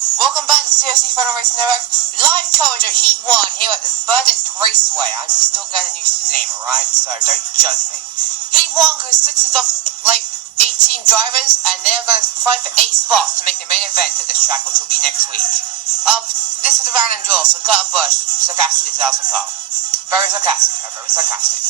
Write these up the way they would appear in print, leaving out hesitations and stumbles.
Welcome back to CFC Final Racing Network. Live coverage of Heat 1 here at the Buxton Raceway. I'm still getting used to the name, alright? So don't judge me. Heat 1 consists of like 18 drivers, and they're going to fight for 8 spots to make the main event at this track, which will be next week. This is a random draw, so cut a bush, sarcastically Thousand Paul. Very sarcastic, very sarcastic.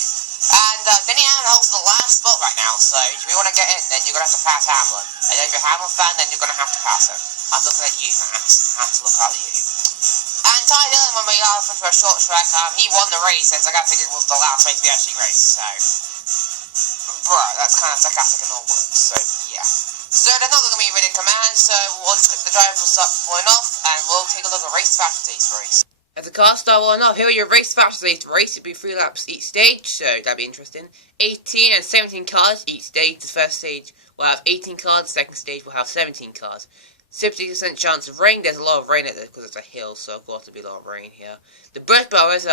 And Denny Hamlin holds the last spot right now, so if you want to get in, then you're going to have to pass Hamlin. And if you're a Hamlin fan, then you're going to have to pass him. I'm looking at you, Matt. I have to look at you. And Ty Dillon, when we got for a short track, he won the race, as I got to think it was the last race we actually raced, so... Bro, that's kind of sarcastic in all words, so yeah. So they're not going to be ready to command, so we'll just the drivers will start pulling off, and we'll take a look at race strategies race. As the cars start rolling off, here are your race strategies. The race will be 3 laps each stage, so that'll be interesting. 18 and 17 cars each stage. The first stage will have 18 cars, the second stage will have 17 cars. 50% chance of rain. There's a lot of rain at this because it's a hill, so of course there'll be a lot of rain here. The Bush Brothers,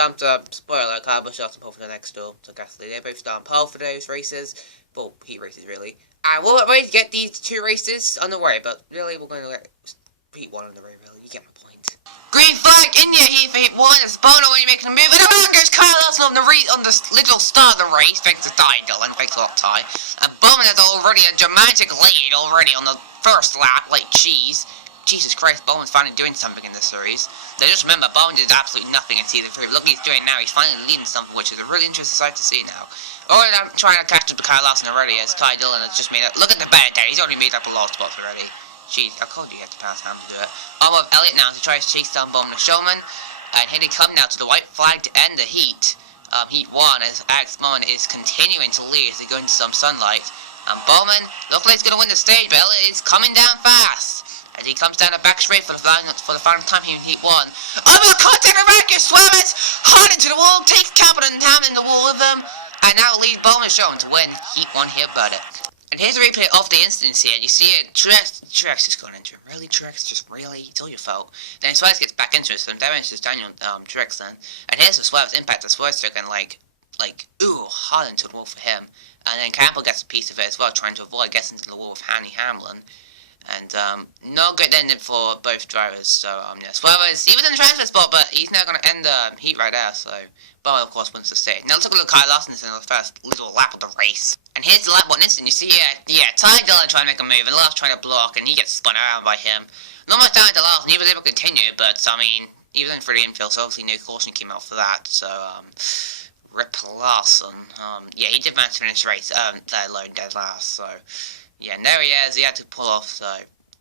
spoiler, Kyle Busch starts on pole for the next door, so Gasly, they both start on pole for those races, well, heat races really. And we're ready to get these 2 races on the way, but really we're going to let Heat 1 on the way, really, you get my point. Green flag in your heat for Heat 1, it's Bono when you're making a move, and around goes Kyle Larson on the little start of the race, thanks to Ty Dillon, thanks a lot Ty. And Bowman has already a dramatic lead already on the first lap, like cheese. Jesus Christ, Bowman's finally doing something in this series. Now just remember, Bowman did absolutely nothing in season 3. Look what he's doing now, he's finally leading something, which is a really interesting sight to see now. Already I'm trying to catch up to Kyle Larson already, as Ty Dillon has just made up. Look at the bad day, he's already made up a lot of spots already. Jeez, I told you had to pass Ham to do it. I'm with Elliott now to try to chase down Bowman the Showman. And here they come now to the white flag to end the heat. Heat 1, as Alex Bowman is continuing to lead as they go into some sunlight. And Bowman looks like he's going to win the stage, but Elliott is coming down fast. As he comes down the back straight for the final time here in Heat 1. Oh, my contact with Marcus Suarez! Hard into the wall, takes Capital and Hamlin in the wall with him. And now leads Bowman the Showman to win Heat 1 here, buddy. And here's a replay of the instance here. You see it, Truex just got into him. Really, Truex? Just really? It's all your fault. Then Suarez gets back into it, so damages Daniel Truex then. And here's the Suarez impact. The Suarez took and ooh, hard into the wall for him. And then Campbell gets a piece of it as well, trying to avoid getting into the wall with Hamlin. And no good ending for both drivers. So yeah, Suarez, he was in the transfer spot, but he's now going to end the heat right there. So Bowen, of course, wins the stage. Now let's look at Kyle Larson in the first little lap of the race. And here's the lap one instant. You see, Ty Dillon trying to make a move, and Larson trying to block, and he gets spun around by him. Not much damage to Larson. He was able to continue, but I mean, he was in for the infield, so obviously no caution came out for that. So rip Larson. Yeah, he did manage to finish the race. Let alone dead last. So. Yeah, and there he is, he had to pull off, so...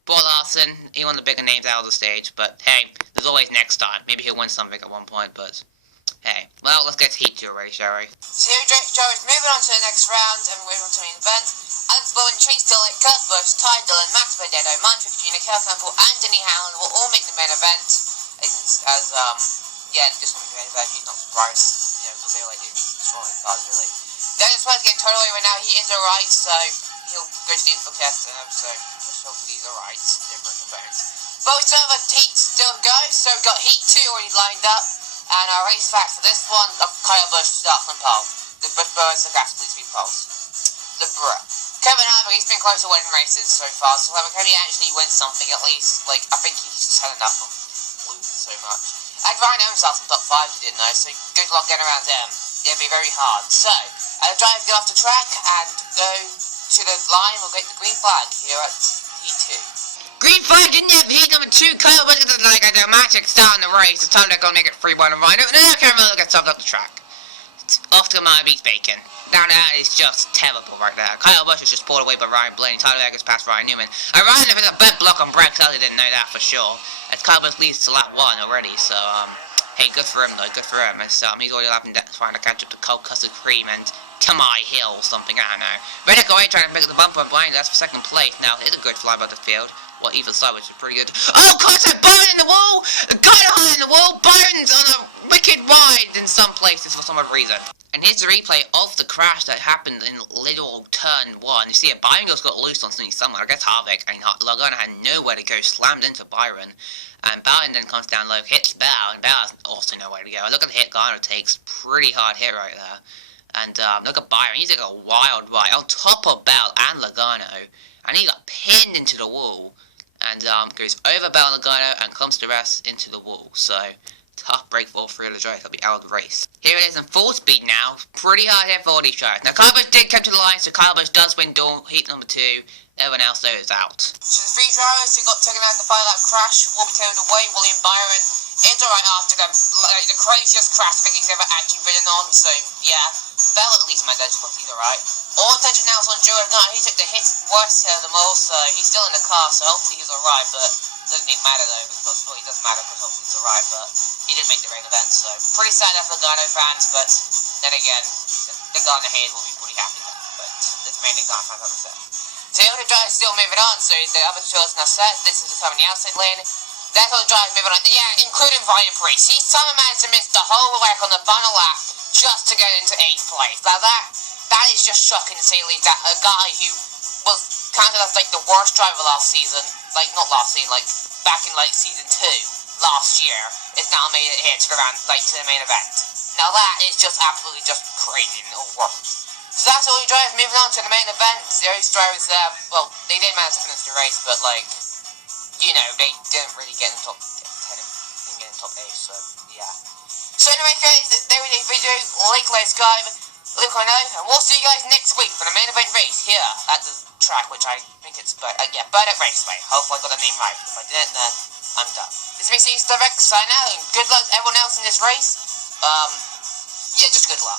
Poor Larson, he won the bigger names out of the stage, but hey, there's always next time. Maybe he'll win something at one point, but... Hey, well, let's get to Heat 2 already, shall we? So here Joe is moving on to the next round, and we're on to the main event. Alex Bowen, Chase Dillon, Kurt Busch, Ty Dillon, Max Pedetto, Manfred Jr., Kel Campbell, and Denny Hamlin will all make the main event. Yeah, just want to make the main event, he's not surprised, you know, because they like destroying cars, really. Dennis Swan's getting totally right now, he is alright, so... He'll go to the info test, so hopefully he's alright. No broken bones. Both other heats still go, so we've got Heat 2 already lined up. And our race facts for this one, Kyle Busch starts on pole. The Busch Brothers are graphically 3 poles. The Bruh. Kevin Harvick, he's been close to winning races so far, so can he actually win something at least? Like, I think he's just had enough of losing so much. And Ryan himself in top 5, you didn't know, so good luck getting around him. It'll be very hard. So, the drive get off the track and go to the line, we'll get the green flag here at Heat 2. Green flag, didn't you have Heat number 2? Kyle Busch is like a dramatic start in the race. It's time to go make it 3-1 and ride. No, Cameron gets stopped up the track. It's off to my beats bacon. Now that is just terrible right there. Kyle Busch is just pulled away by Ryan Blaney. Tyler Eggers passed Ryan Newman. And Ryan has a bad block on Brad Kelly, didn't know that for sure. As Kyle Busch leads to lap 1 already, so hey, good for him though, good for him. As, he's already lapping trying to catch up to Cole Custard Cream and Tamai Hill or something, I don't know. Reddick away trying to make the bumper and Brian, that's for second place. Now, it's a good fly by the field. Well, either side, which is pretty good. Oh, contact! Byron in the wall! Kind of high in the wall! Byron's on a wicked ride in some places for some odd reason. And here's the replay of the crash that happened in little turn 1. You see it, Byron just got loose on somewhere. I guess Harvick and Logano had nowhere to go, slammed into Byron. And Byron then comes down low, hits Bell, and Bell has also nowhere to go. Look at the hit Garner takes, pretty hard hit right there. And look at Byron, he's like a wild ride on top of Bell and Logano. And he got pinned into the wall. and goes over Bell Logano and comes to rest into the wall. So tough break for all three of the drivers. That'll be out of the race. Here it is in full speed now. Pretty hard hit for all these drivers. Now Kyle Busch did come to the line, so Kyle Busch does win heat number 2. Everyone else though is out. So the 3 drivers who got taken out in the final lap crash will be towed away. William Byron is alright after the craziest crash I think he's ever actually ridden on. So yeah, Bell at least managed to he's alright. All attention now is on Joe Logano. He took the worst hit of them all, so he's still in the car, so hopefully he's alright, but it doesn't even matter though, because, well, it doesn't matter because hopefully he's alright, but he didn't make the main event, so pretty sad for Logano fans, but then again, the Logano haters will be pretty happy with that, but it's mainly Logano fans, like I said. So the other drivers still moving on, so the other two is now set. This is coming the outside lane. That's all the drivers moving on, yeah, including Ryan Preece. He somehow managed to miss the whole wreck on the final lap just to get into 8th place. Now that is just shocking to say the least, that a guy who was counted as like the worst driver last season, like not last season, like back in like season 2 last year, is now made it here to the main event. Now that is just absolutely just crazy and all worthless. So that's all the drivers moving on to the main event. Those drivers there, well, they did manage to finish the race, but like, you know, they didn't really get in top 10, didn't get in top 8, so yeah. So anyway guys, there we go video, like, subscribe, leave a comment, and we'll see you guys next week for the main event race here at the track, which I think it's Burnett Raceway. Hopefully I got the name right. If I didn't, then I'm done. This is me, Steve Starbeck, sign out, and good luck to everyone else in this race. Yeah, just good luck.